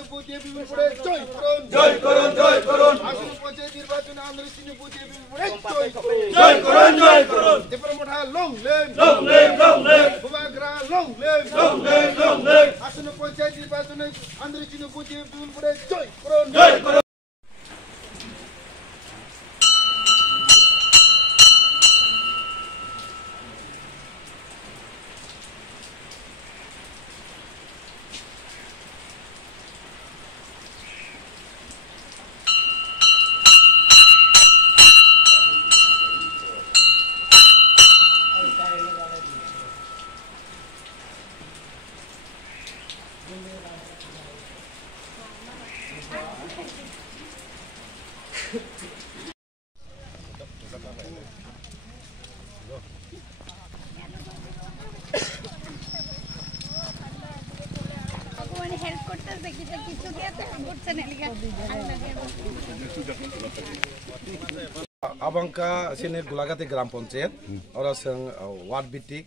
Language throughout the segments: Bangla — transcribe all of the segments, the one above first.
সিনে বুঝিয়ে বিপুল পড়ে জয় করুন আসন্ন পঞ্চায়েত নির্বাচনে আন্দোলন সিনে বুঝিয়ে বিপুল পড়ে জয় করুন দেবর Motha long lame বুবাগ্রা long lame আসন্ন পঞ্চায়েত নির্বাচনে আন্দোলন সিনে বুঝিয়ে বিপুল পড়ে জয় করুন हेल्प करते देखि त किछु के त करछन एलिगा Abangka sini Gulagati Gram Panchayat ora sing ward bitik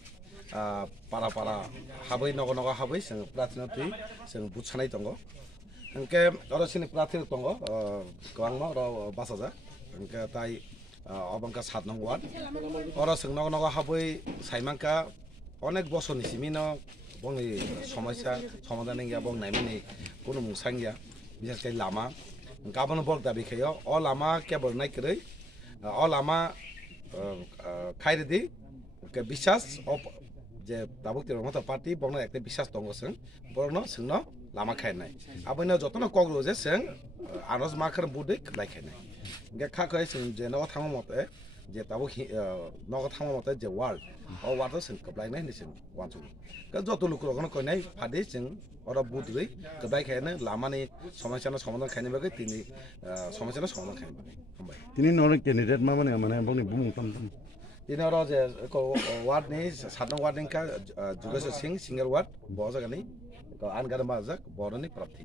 para habai nogo habai sing prathinati sing butsanai tongo engke ora sini prathir tongo kwangma ora basaja engke tai abangka 7 nong ward ora sing nogo habai saimangka onek bosor ni simino bongni সমস্যা সমাধান গিয়া বং নাইমিনি কোনো মুসাং গিয়া বিশেষ করে লামা গাবন বক দাবি খাইও অ লামা কেবল নাই করে অ লামা খাইরে দি বিশ্বাস যে দাবুক তের মত পার্টি বংনা একটা বিশ্বাস দङ जों বরনো जोंनो লামা খাইনাই আবৈনো যতনো কগ্रो যে जों আনজ মাখর বুদে লাইখাইনাই গে খাखै जों যে ন थांग मते যে দাবুক নগ थांग मते যে ওয়ার্ল্ড অ ওয়ার্ল্ড जों কবलायनाय नि जों वानसु যত লোক রকম কইনাই ফাদে जों অরা বুদরে কবাই খাইনে লামানি সমস্যার সমাধান খাইনে বাকে তিনি সমস্যার সমাধান খাইনে বাকে হামবাই তিনি নন ক্যান্ডিডেট মানে বংনি বুমুং তম তিনি অরা যে ওয়ার্ড নি 7 নং ওয়ার্ড নিকা जुगेश सिंह सिंगल वार्ड बजागानि आनगार माजाक बरनि प्रार्थी